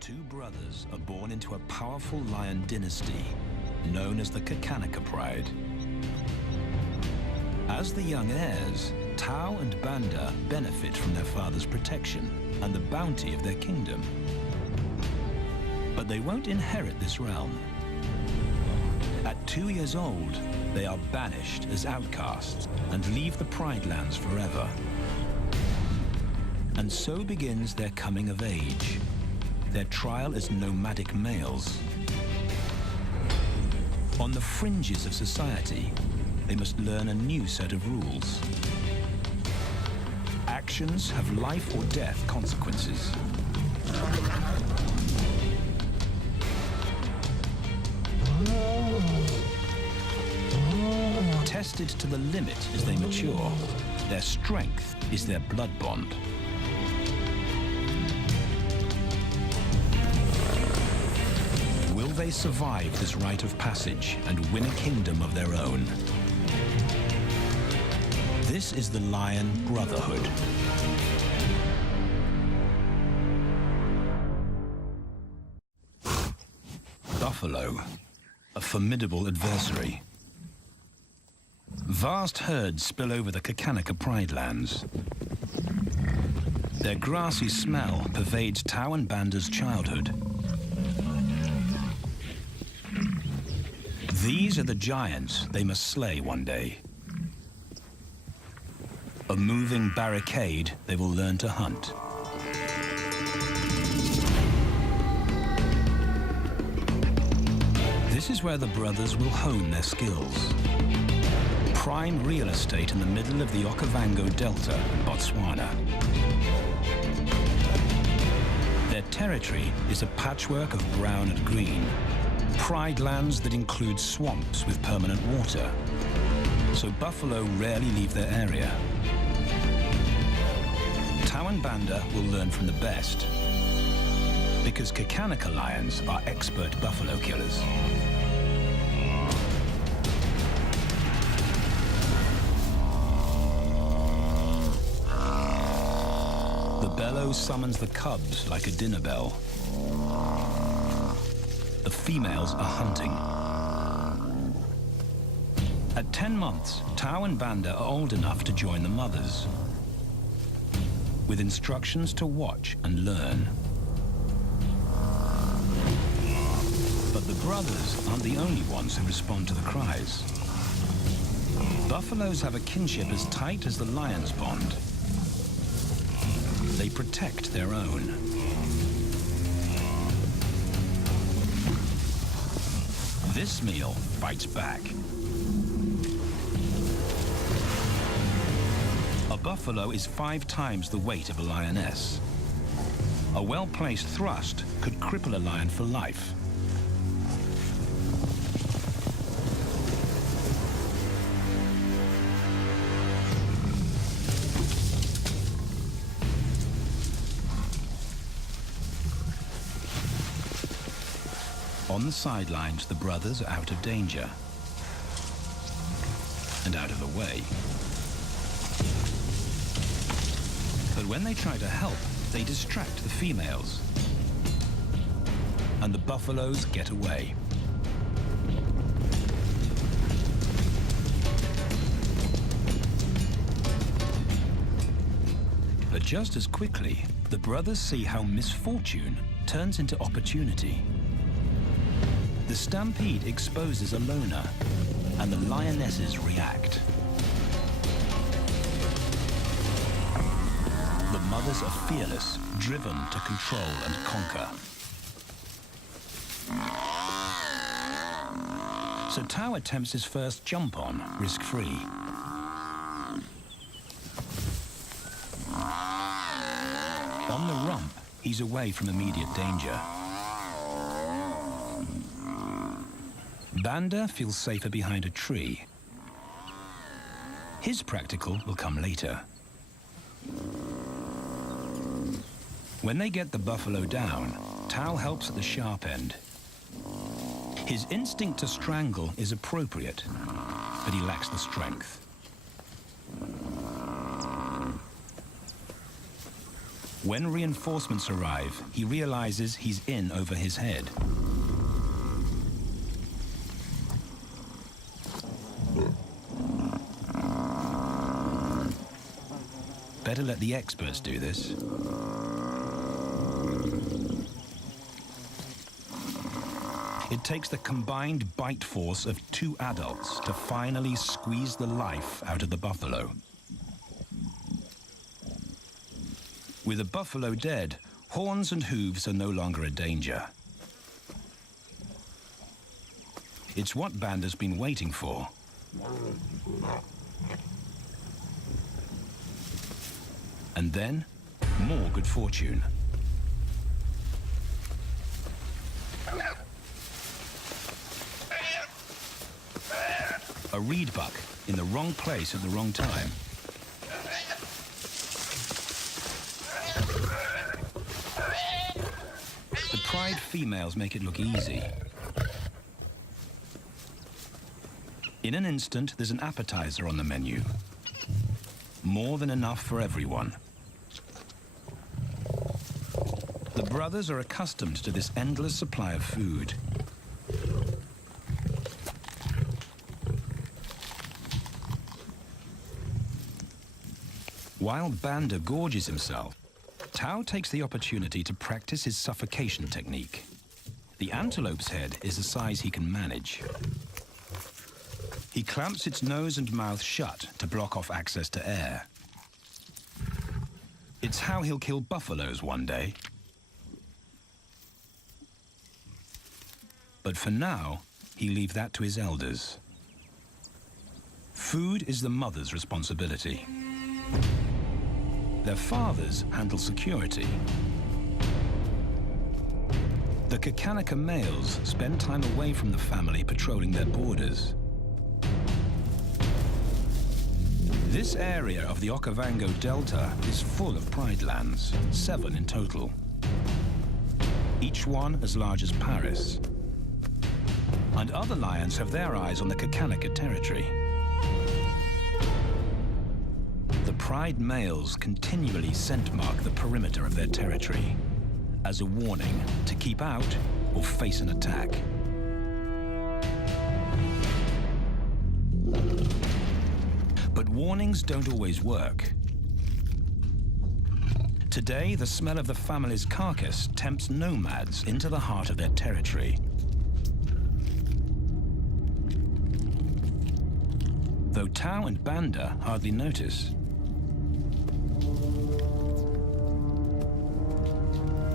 Two brothers are born into a powerful lion dynasty known as the Kakanaka Pride. As the young heirs, Tau and Banda benefit from their father's protection and the bounty of their kingdom. But they won't inherit this realm. At 2 years old, they are banished as outcasts and leave the Pride lands forever. And so begins their coming of age, their trial as nomadic males. On the fringes of society, they must learn a new set of rules. Actions have life or death consequences. Tested to the limit as they mature, their strength is their blood bond. Will they survive this rite of passage and win a kingdom of their own? This is the Lion Brotherhood. Buffalo, a formidable adversary. Vast herds spill over the Kakanaka Pride lands. Their grassy smell pervades Tau and Banda's childhood. These are the giants they must slay one day. A moving barricade they will learn to hunt. This is where the brothers will hone their skills. Prime real estate in the middle of the Okavango Delta, Botswana. Their territory is a patchwork of brown and green. Pride lands that include swamps with permanent water. So buffalo rarely leave their area. Tau and Banda will learn from the best, because Kakanaka lions are expert buffalo killers. The bellow summons the cubs like a dinner bell. The females are hunting. At 10 months, Tau and Banda are old enough to join the mothers, with instructions to watch and learn. But the brothers aren't the only ones who respond to the cries. Buffaloes have a kinship as tight as the lions' bond. They protect their own. This meal bites back. A buffalo is 5 times the weight of a lioness. A well-placed thrust could cripple a lion for life. On the sidelines, the brothers are out of danger and out of the way. But when they try to help, they distract the females, and the buffaloes get away. But just as quickly, the brothers see how misfortune turns into opportunity. The stampede exposes a loner, and the lionesses react. The mothers are fearless, driven to control and conquer. So Tau attempts his first jump on, risk-free. On the rump, he's away from immediate danger. Banda feels safer behind a tree. His practical will come later. When they get the buffalo down, Tau helps at the sharp end. His instinct to strangle is appropriate, but he lacks the strength. When reinforcements arrive, he realizes he's in over his head. Better let the experts do this. It takes the combined bite force of 2 adults to finally squeeze the life out of the buffalo. With the buffalo dead, horns and hooves are no longer a danger. It's what Banda's been waiting for. And then, more good fortune. A reed buck in the wrong place at the wrong time. The pride females make it look easy. In an instant, there's an appetizer on the menu. More than enough for everyone. The brothers are accustomed to this endless supply of food. While Banda gorges himself, Tao takes the opportunity to practice his suffocation technique. The antelope's head is a size he can manage. He clamps its nose and mouth shut to block off access to air. It's how he'll kill buffaloes one day. But for now, he leaves that to his elders. Food is the mother's responsibility. Their fathers handle security. The Kakanika males spend time away from the family patrolling their borders. This area of the Okavango Delta is full of pride lands, 7 in total. Each one as large as Paris. And other lions have their eyes on the Kakanika territory. The pride males continually scent mark the perimeter of their territory as a warning to keep out or face an attack. But warnings don't always work. Today, the smell of the family's carcass tempts nomads into the heart of their territory. Though Tao and Banda hardly notice.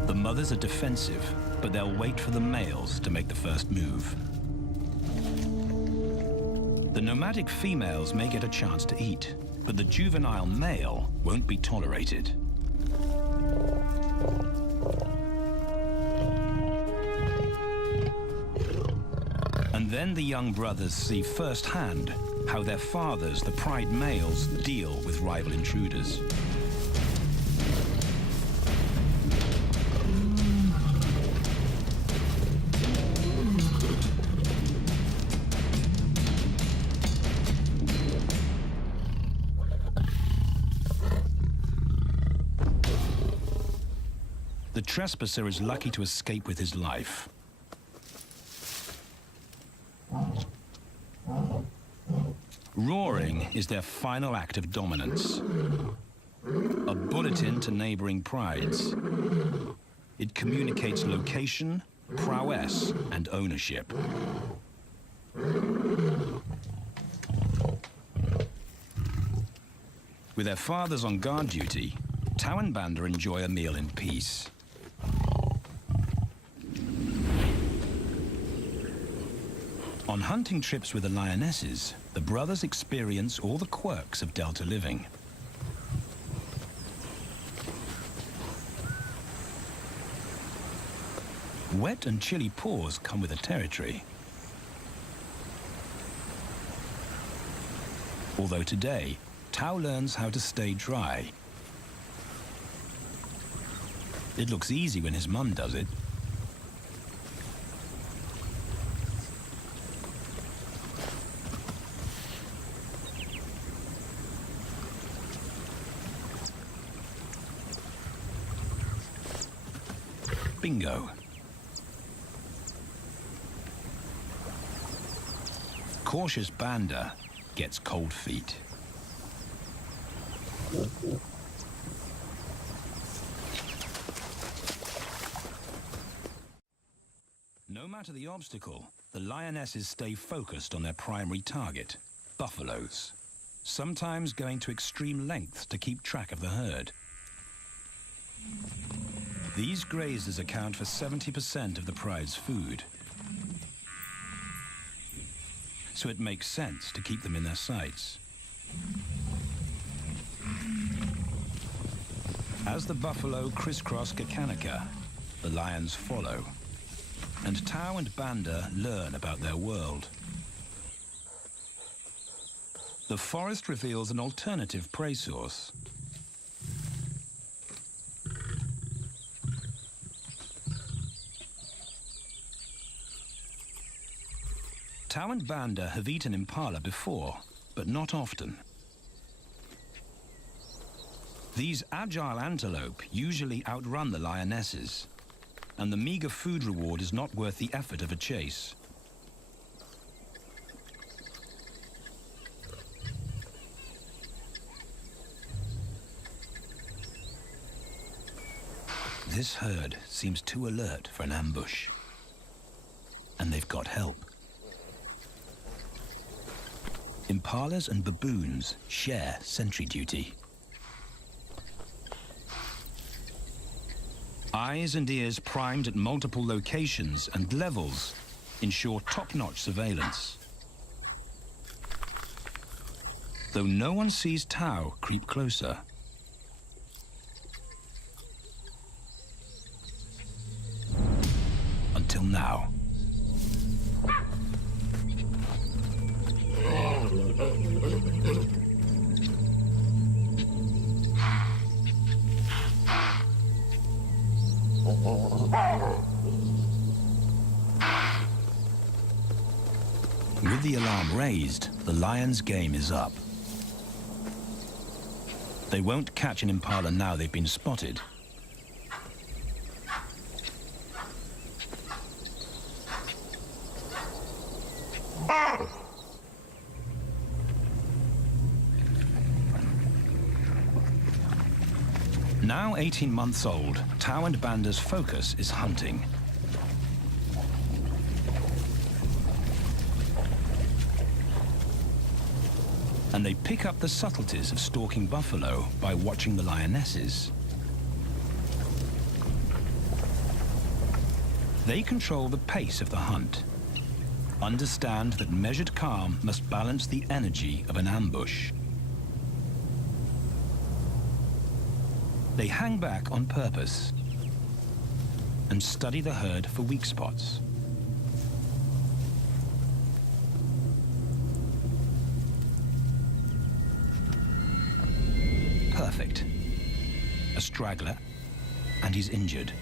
The mothers are defensive, but they'll wait for the males to make the first move. The nomadic females may get a chance to eat, but the juvenile male won't be tolerated. And then the young brothers see firsthand how their fathers, the pride males, deal with rival intruders. The trespasser is lucky to escape with his life. Roaring is their final act of dominance. A bulletin to neighboring prides. It communicates location, prowess, and ownership. With their fathers on guard duty, Tao and Banda enjoy a meal in peace. On hunting trips with the lionesses, the brothers experience all the quirks of Delta living. Wet and chilly paws come with the territory. Although today, Tao learns how to stay dry. It looks easy when his mum does it. Bingo. Cautious Banda gets cold feet. No matter the obstacle, the lionesses stay focused on their primary target, buffaloes, sometimes going to extreme lengths to keep track of the herd. These grazers account for 70% of the pride's food, so it makes sense to keep them in their sights. As the buffalo crisscross Kakanika, the lions follow, and Tau and Banda learn about their world. The forest reveals an alternative prey source. Tau and Banda have eaten impala before, but not often. These agile antelope usually outrun the lionesses, and the meager food reward is not worth the effort of a chase. This herd seems too alert for an ambush, and they've got help. Impalas and baboons share sentry duty. Eyes and ears primed at multiple locations and levels ensure top-notch surveillance. Though no one sees Tau creep closer. Until now. With the alarm raised, the lions' game is up. They won't catch an impala now they've been spotted. Now 18 months old, Tau and Banda's focus is hunting. And they pick up the subtleties of stalking buffalo by watching the lionesses. They control the pace of the hunt, understand that measured calm must balance the energy of an ambush. They hang back on purpose and study the herd for weak spots. Perfect. A straggler, and he's injured.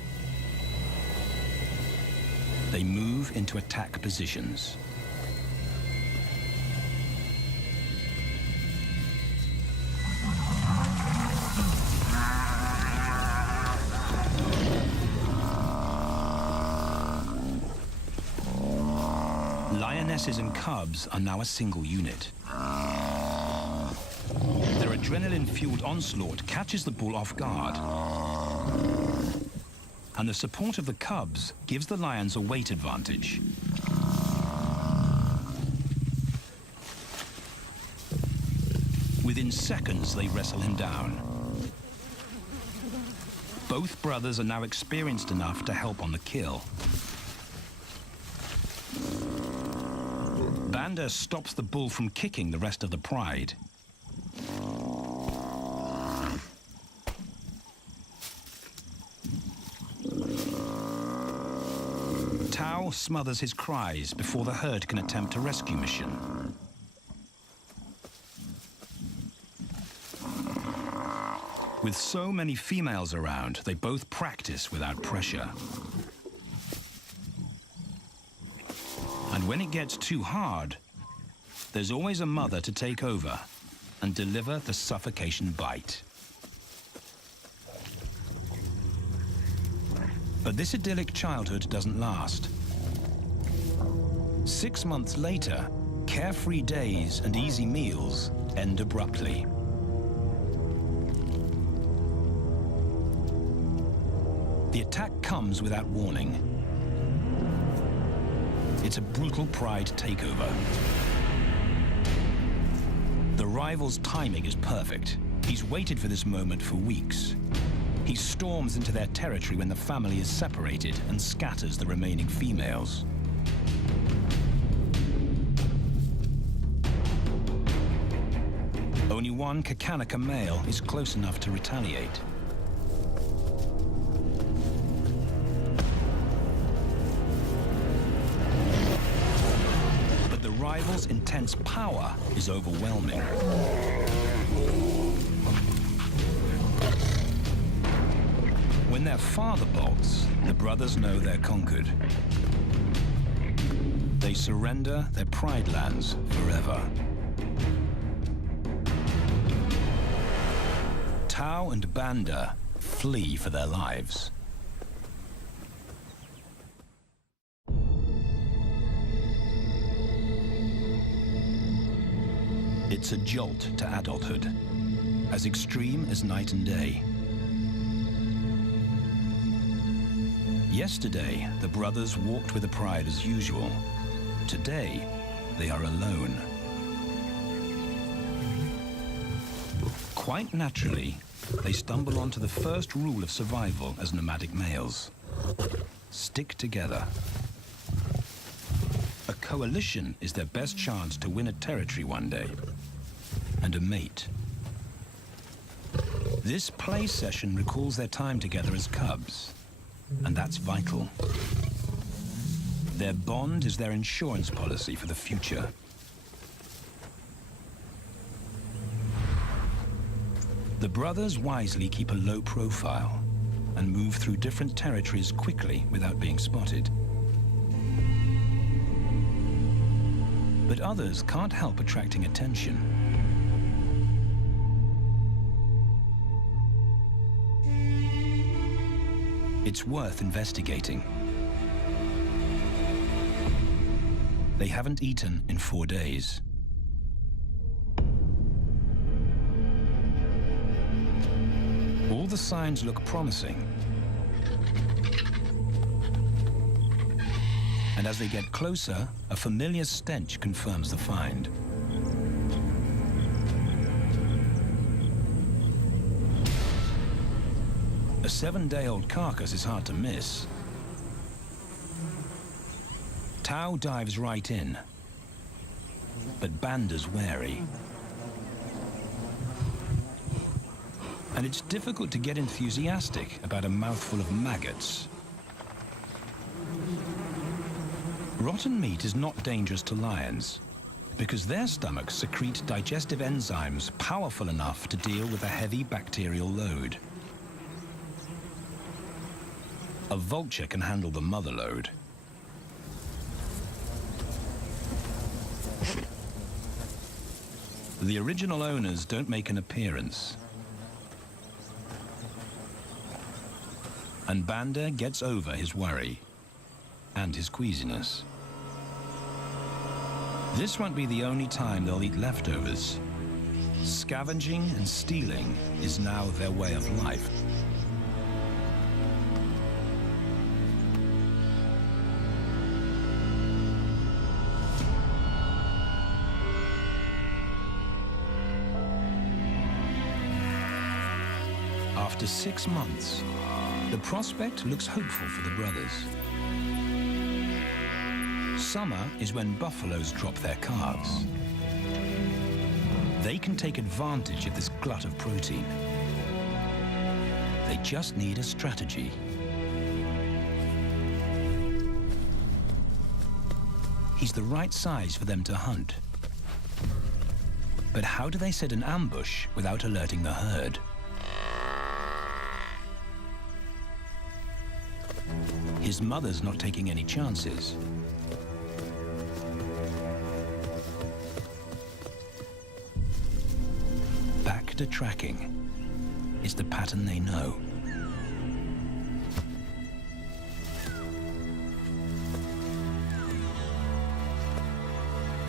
They move into attack positions. Lionesses and cubs are now a single unit. Their adrenaline-fueled onslaught catches the bull off guard. And the support of the cubs gives the lions a weight advantage. Within seconds, they wrestle him down. Both brothers are now experienced enough to help on the kill. Banda stops the bull from kicking the rest of the pride. Tau smothers his cries before the herd can attempt a rescue mission. With so many females around, they both practice without pressure. And when it gets too hard, there's always a mother to take over and deliver the suffocation bite. But this idyllic childhood doesn't last. 6 months later, carefree days and easy meals end abruptly. The attack comes without warning. It's a brutal pride takeover. The rival's timing is perfect. He's waited for this moment for weeks. He storms into their territory when the family is separated and scatters the remaining females. Only one Kakanika male is close enough to retaliate. But the rival's intense power is overwhelming. When their father bolts, the brothers know they're conquered. They surrender their pride lands forever. Tau and Banda flee for their lives. It's a jolt to adulthood, as extreme as night and day. Yesterday, the brothers walked with the pride as usual. Today, they are alone. Quite naturally, they stumble onto the first rule of survival as nomadic males. Stick together. A coalition is their best chance to win a territory one day, and a mate. This play session recalls their time together as cubs, and that's vital. Their bond is their insurance policy for the future. The brothers wisely keep a low profile and move through different territories quickly without being spotted. But others can't help attracting attention. It's worth investigating. They haven't eaten in 4 days. All the signs look promising. And as they get closer, a familiar stench confirms the find. A 7-day-old carcass is hard to miss. Tau dives right in, but Banda's wary. And it's difficult to get enthusiastic about a mouthful of maggots. Rotten meat is not dangerous to lions, because their stomachs secrete digestive enzymes powerful enough to deal with a heavy bacterial load. A vulture can handle the mother load. The original owners don't make an appearance. And Banda gets over his worry and his queasiness. This won't be the only time they'll eat leftovers. Scavenging and stealing is now their way of life. After 6 months, the prospect looks hopeful for the brothers. Summer is when buffaloes drop their calves. They can take advantage of this glut of protein. They just need a strategy. He's the right size for them to hunt. But how do they set an ambush without alerting the herd? His mother's not taking any chances. Back to tracking. It's the pattern they know.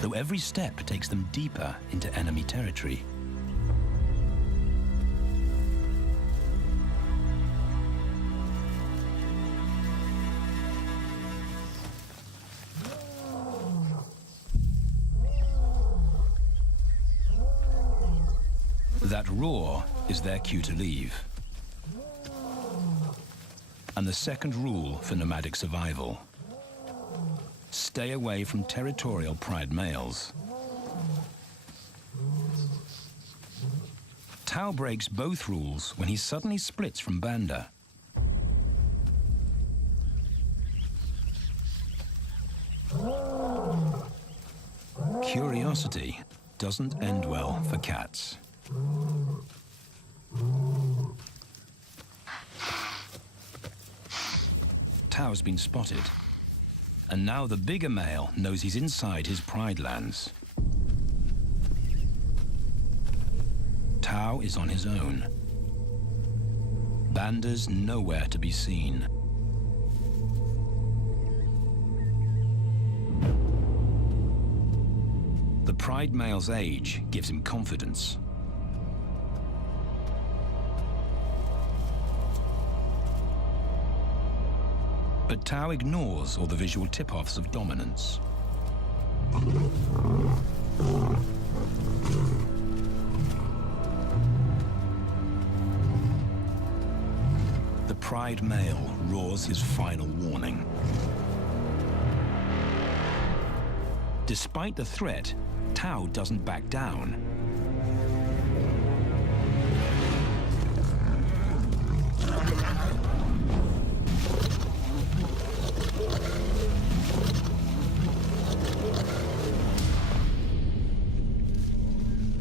though every step takes them deeper into enemy territory. That roar is their cue to leave. And the second rule for nomadic survival: stay away from territorial pride males. Tao breaks both rules when he suddenly splits from Banda. Curiosity doesn't end well for cats. Tao's been spotted, and now the bigger male knows he's inside his pride lands. Tao is on his own. Banda's nowhere to be seen. The pride male's age gives him confidence. But Tao ignores all the visual tip-offs of dominance. The pride male roars his final warning. Despite the threat, Tao doesn't back down.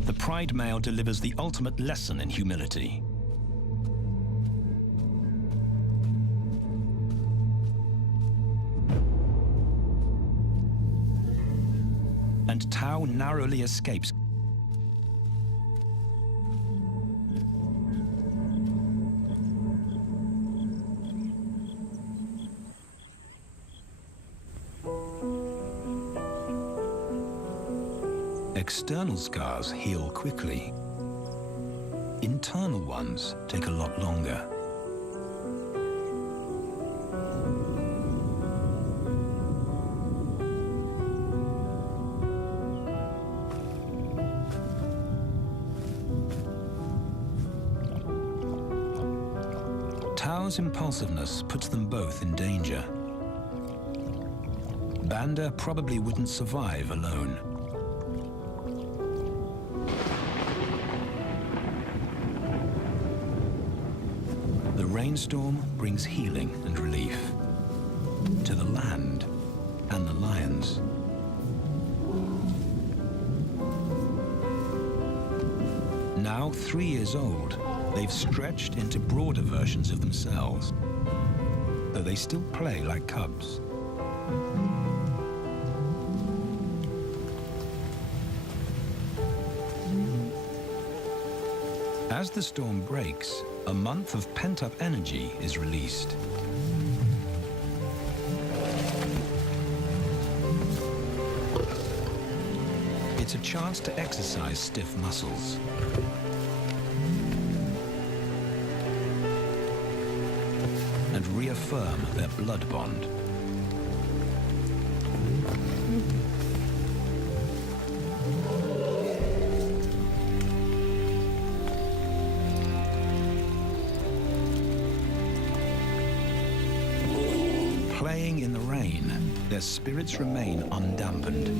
The pride male delivers the ultimate lesson in humility. And Tao narrowly escapes. External scars heal quickly. Internal ones take a lot longer. Tao's impulsiveness puts them both in danger. Banda probably wouldn't survive alone. The rainstorm brings healing and relief to the land and the lions. Now 3 years old, they've stretched into broader versions of themselves, though they still play like cubs. As the storm breaks, a month of pent-up energy is released. It's a chance to exercise stiff muscles. And reaffirm their blood bond. Playing in the rain, their spirits remain undampened.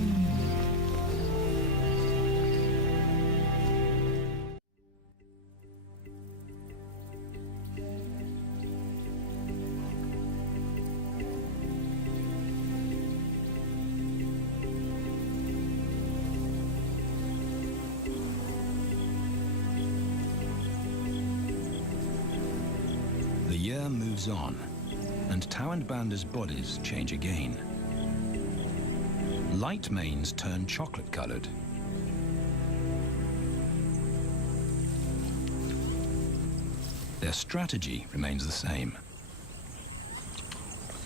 The year moves on, and Tao and Banda's bodies change again. Light manes turn chocolate-colored. Their strategy remains the same.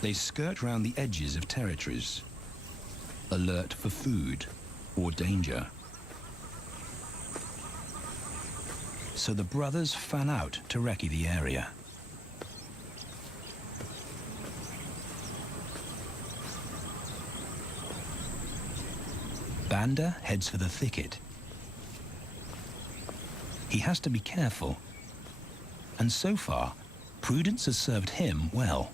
They skirt round the edges of territories, alert for food or danger. So the brothers fan out to recce the area. Banda heads for the thicket. He has to be careful, and so far, prudence has served him well.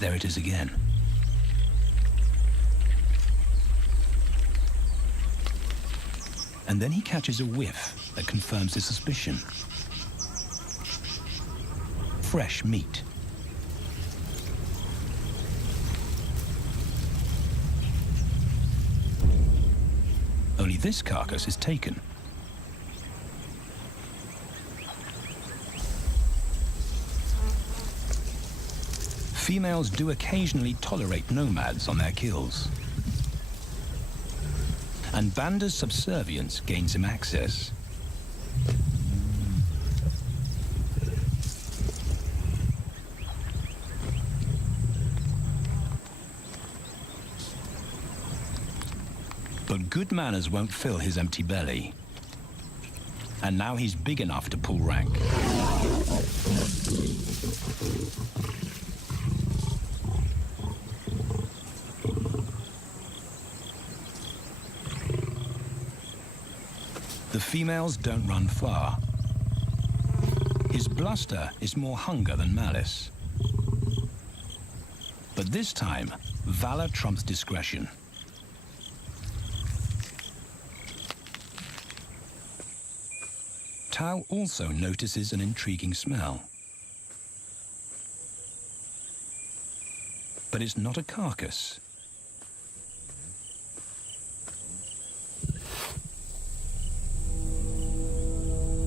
There it is again. And then he catches a whiff that confirms his suspicion. Fresh meat. Only this carcass is taken. Females do occasionally tolerate nomads on their kills. And Banda's subservience gains him access. But good manners won't fill his empty belly. And now he's big enough to pull rank. The females don't run far. His bluster is more hunger than malice. But this time, valor trumps discretion. Tao also notices an intriguing smell. But it's not a carcass.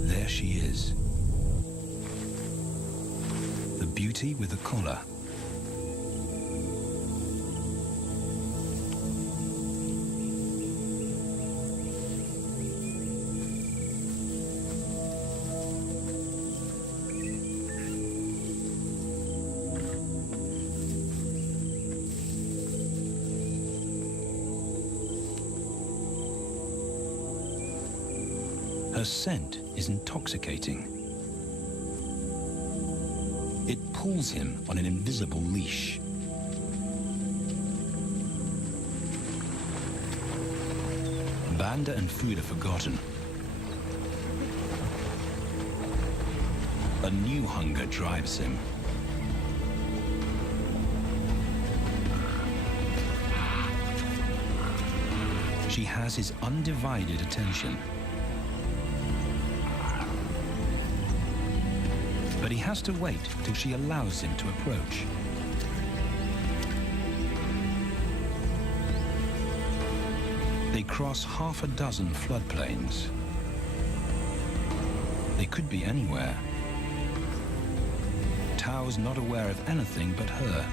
There she is. The beauty with the collar. Her scent is intoxicating. It pulls him on an invisible leash. Banda and food are forgotten. A new hunger drives him. She has his undivided attention. But he has to wait till she allows him to approach. They cross half a dozen floodplains. They could be anywhere. Tao's not aware of anything but her.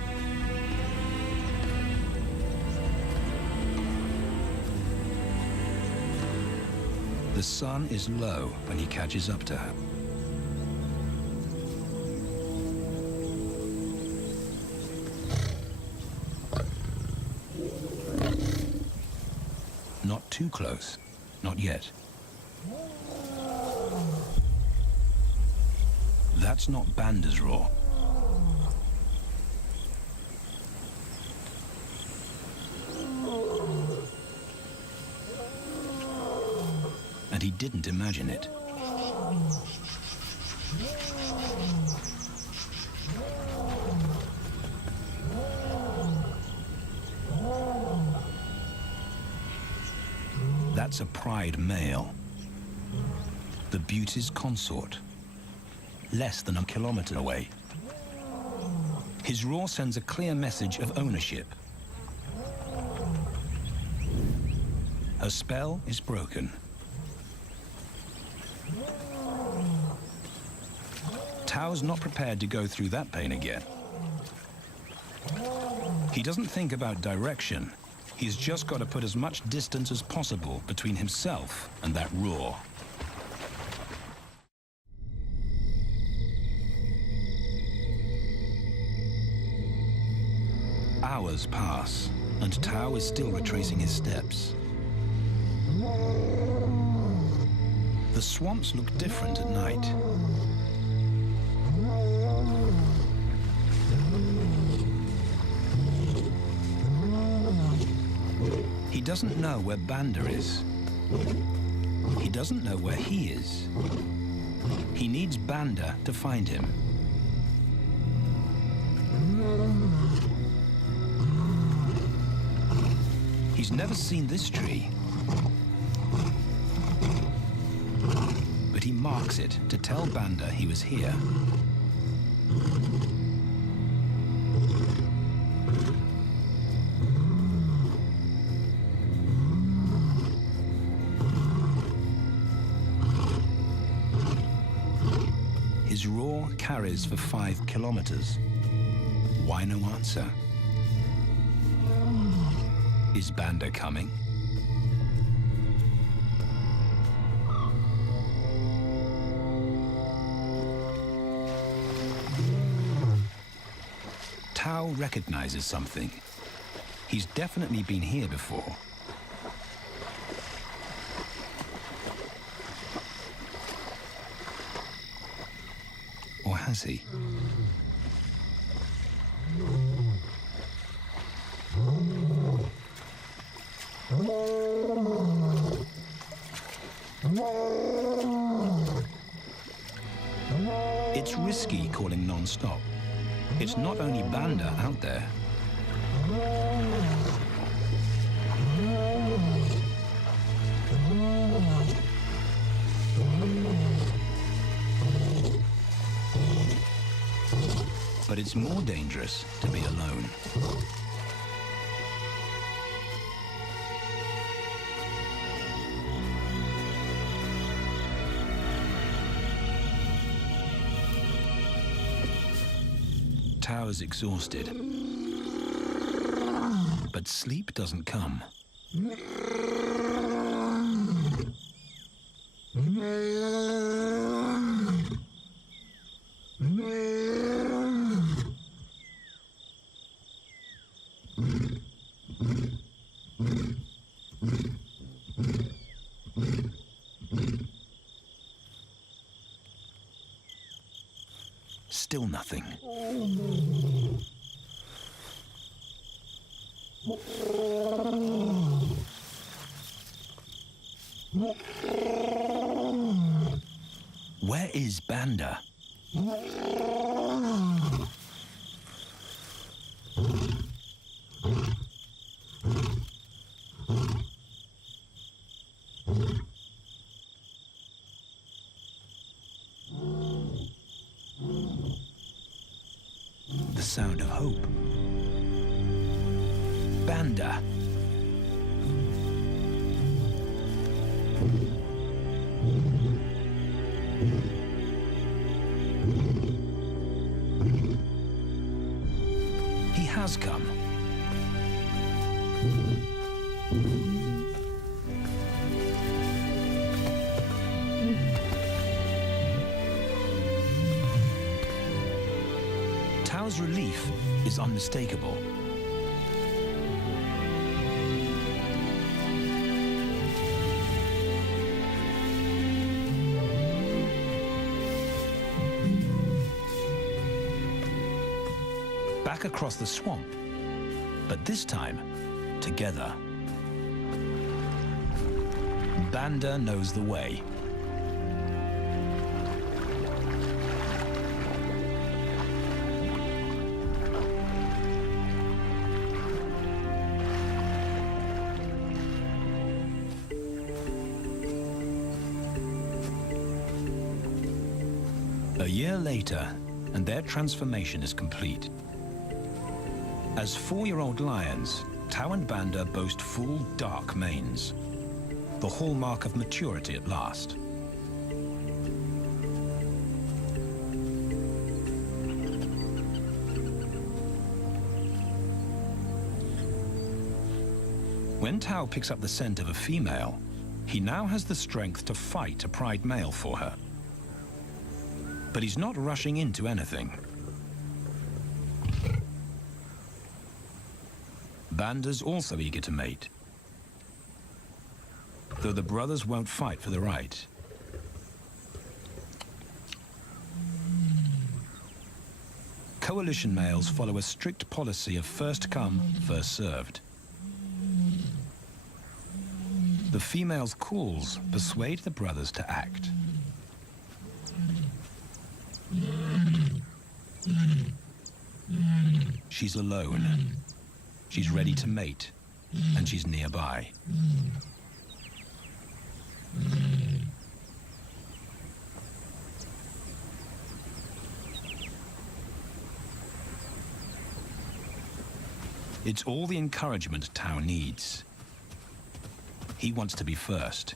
The sun is low when he catches up to her. Not too close. Not yet. That's not Banda's roar. And he didn't imagine it. That's a pride male. The beauty's consort. Less than a kilometer away. His roar sends a clear message of ownership. Her spell is broken. Tao's not prepared to go through that pain again. He doesn't think about direction. He's just got to put as much distance as possible between himself and that roar. Hours pass, and Tao is still retracing his steps. The swamps look different at night. He doesn't know where Banda is. He doesn't know where he is. He needs Banda to find him. He's never seen this tree, but he marks it to tell Banda he was here. His roar carries for 5 kilometers. Why no answer? Is Banda coming? Tao recognizes something. He's definitely been here before. Or has he? It's risky calling non-stop. It's not only Banda out there. But it's more dangerous to be alone. Tao is exhausted, but sleep doesn't come. Still nothing. Where is Banda? The sound of hope. Banda. He has come. Tao's relief is unmistakable. Back across the swamp, but this time, together. Banda knows the way. A year later, and their transformation is complete. As 4-year-old lions, Tao and Banda boast full, dark manes, the hallmark of maturity at last. When Tao picks up the scent of a female, he now has the strength to fight a pride male for her. But he's not rushing into anything. Banda's also eager to mate, though the brothers won't fight for the right. Coalition males follow a strict policy of first come, first served. The female's calls persuade the brothers to act. She's alone. She's ready to mate, and she's nearby. It's all the encouragement Tao needs. He wants to be first.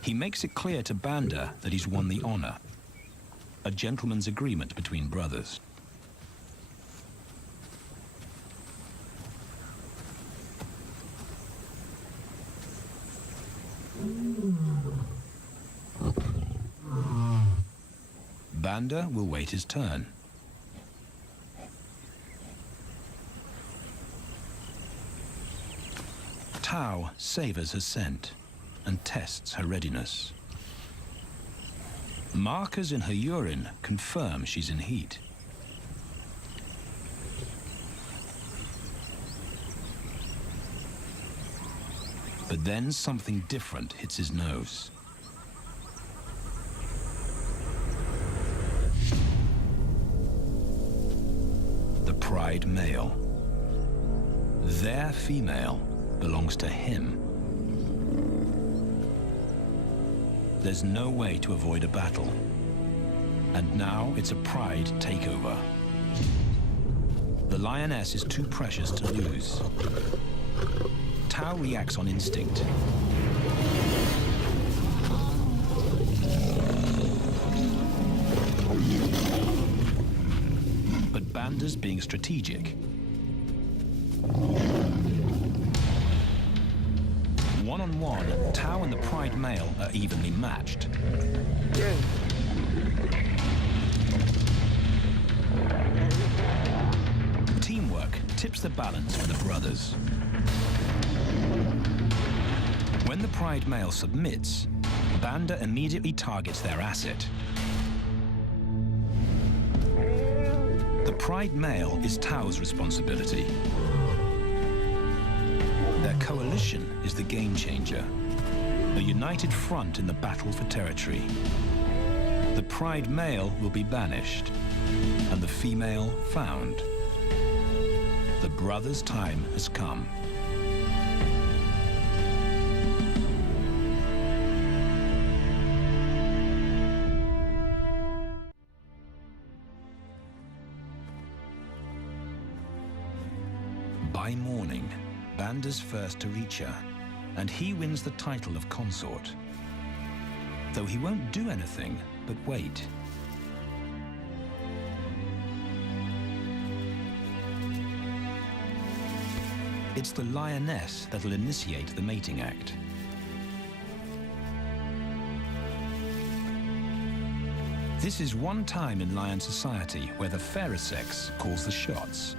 He makes it clear to Banda that he's won the honor, a gentleman's agreement between brothers. Banda will wait his turn. Tao savors her scent and tests her readiness. Markers in her urine confirm she's in heat. But then something different hits his nose. The pride male. Their female belongs to him. There's no way to avoid a battle. And now it's a pride takeover. The lioness is too precious to lose. Tao reacts on instinct. But Banda's being strategic. One-on-one, Tao and the pride male are evenly matched. Teamwork tips the balance for the brothers. When the pride male submits, Banda immediately targets their asset. The pride male is Tao's responsibility. Their coalition is the game changer, a united front in the battle for territory. The pride male will be banished, and the female found. The brothers' time has come. By morning, Banda's first to reach her, and he wins the title of consort. Though he won't do anything but wait. It's the lioness that'll initiate the mating act. This is one time in lion society where the fairer sex calls the shots.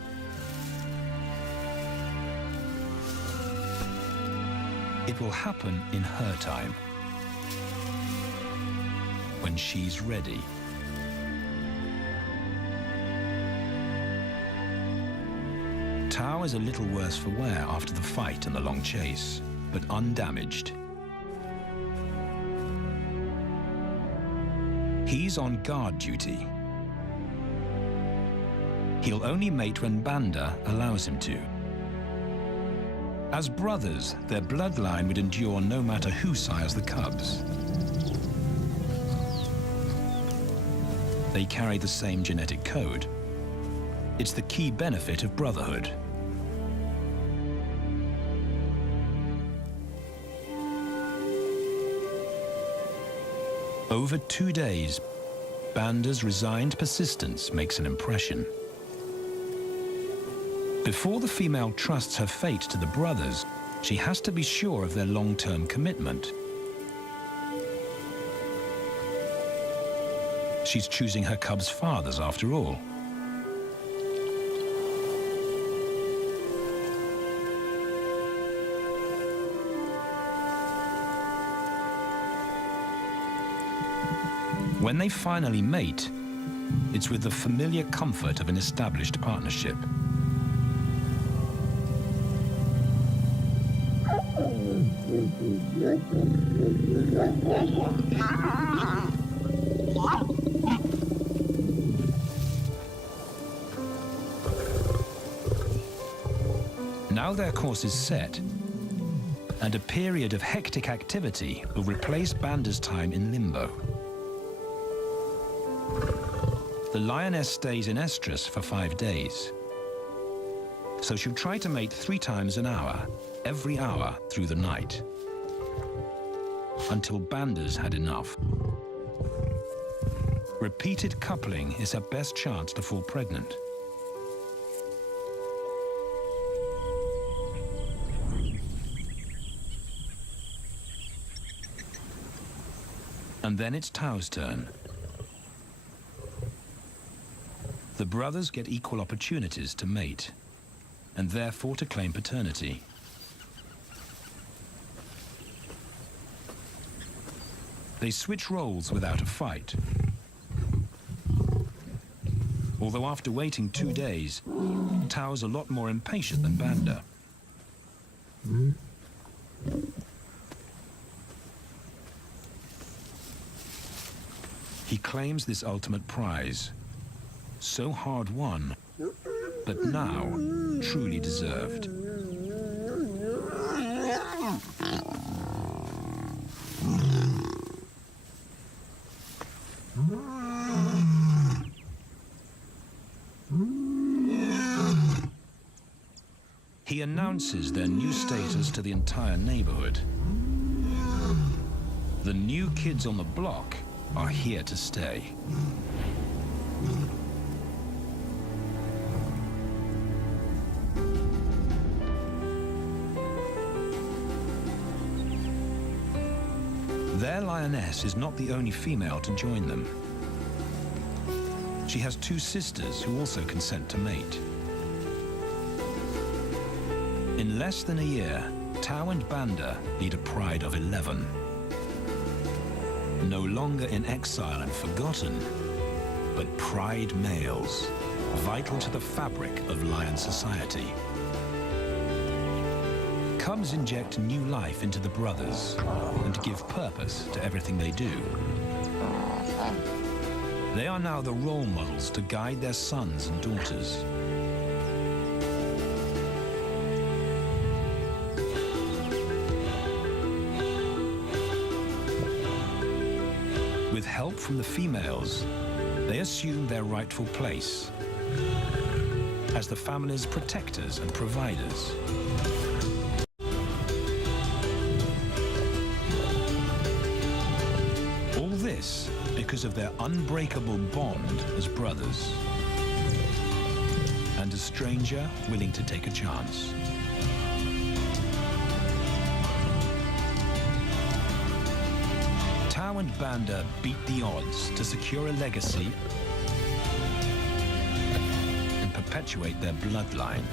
It will happen in her time, when she's ready. Tao is a little worse for wear after the fight and the long chase, but undamaged. He's on guard duty. He'll only mate when Banda allows him to. As brothers, their bloodline would endure no matter who sires the cubs. They carry the same genetic code. It's the key benefit of Brotherhood. Over 2 days, Banda's resigned persistence makes an impression. Before the female trusts her fate to the brothers, she has to be sure of their long-term commitment. She's choosing her cubs' fathers after all. When they finally mate, it's with the familiar comfort of an established partnership. Now their course is set, and a period of hectic activity will replace Banda's time in limbo. The lioness stays in estrus for 5 days, so she'll try to mate 3 times an hour, every hour through the night, until Banda's had enough. Repeated coupling is her best chance to fall pregnant. And then it's Tau's turn. The brothers get equal opportunities to mate, and therefore to claim paternity. They switch roles without a fight. Although after waiting 2 days, Tau's a lot more impatient than Banda. He claims this ultimate prize, so hard won, but now truly deserved. He announces their new status to the entire neighborhood. The new kids on the block are here to stay. Their lioness is not the only female to join them. She has 2 sisters who also consent to mate. In less than a year, Tau and Banda lead a pride of 11. No longer in exile and forgotten, but pride males, vital to the fabric of lion society. Cubs inject new life into the brothers and give purpose to everything they do. They are now the role models to guide their sons and daughters. With help from the females, they assume their rightful place as the family's protectors and providers. All this because of their unbreakable bond as brothers, and a stranger willing to take a chance. Tau and Banda beat the odds to secure a legacy and perpetuate their bloodline,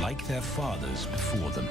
like their fathers before them.